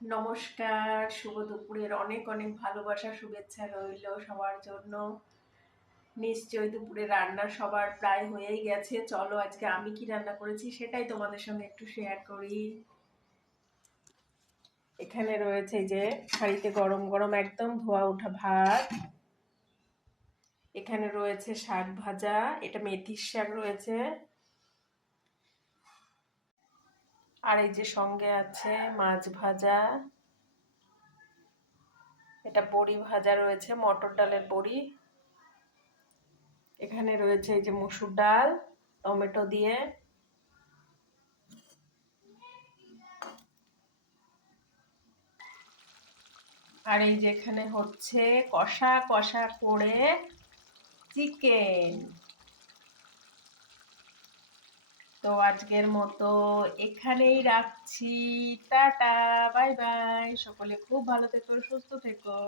নমস্কার, শুভ দুপুরের অনেক অনেক ভালোবাসা শুভেচ্ছা রইল সবার জন্য। নিশ্চয়ই দুপুরে রান্না সবার প্রায় হয়েই গেছে। চলো আজকে আমি কি রান্না করেছি সেটাই তোমাদের সঙ্গে একটু শেয়ার করি। এখানে রয়েছে এই যে হাঁড়িতে গরম গরম একদম ধোয়া ওঠা ভাত। এখানে রয়েছে শাক ভাজা, এটা মেথির শাক রয়েছে। আর এই যে সঙ্গে আছে মাছ ভাজা, এটা বড়ি ভাজা রয়েছে, মটর ডালের বড়ি। এখানে রয়েছে এই যে মসুর ডাল টমেটো দিয়ে। আর এই যে এখানে হচ্ছে কষা কষা করে চিকেন। তো আজকের মতো এখানেই রাখছি। Tata, bye bye. সকলে খুব ভালো থেকো, সুস্থ থেকো।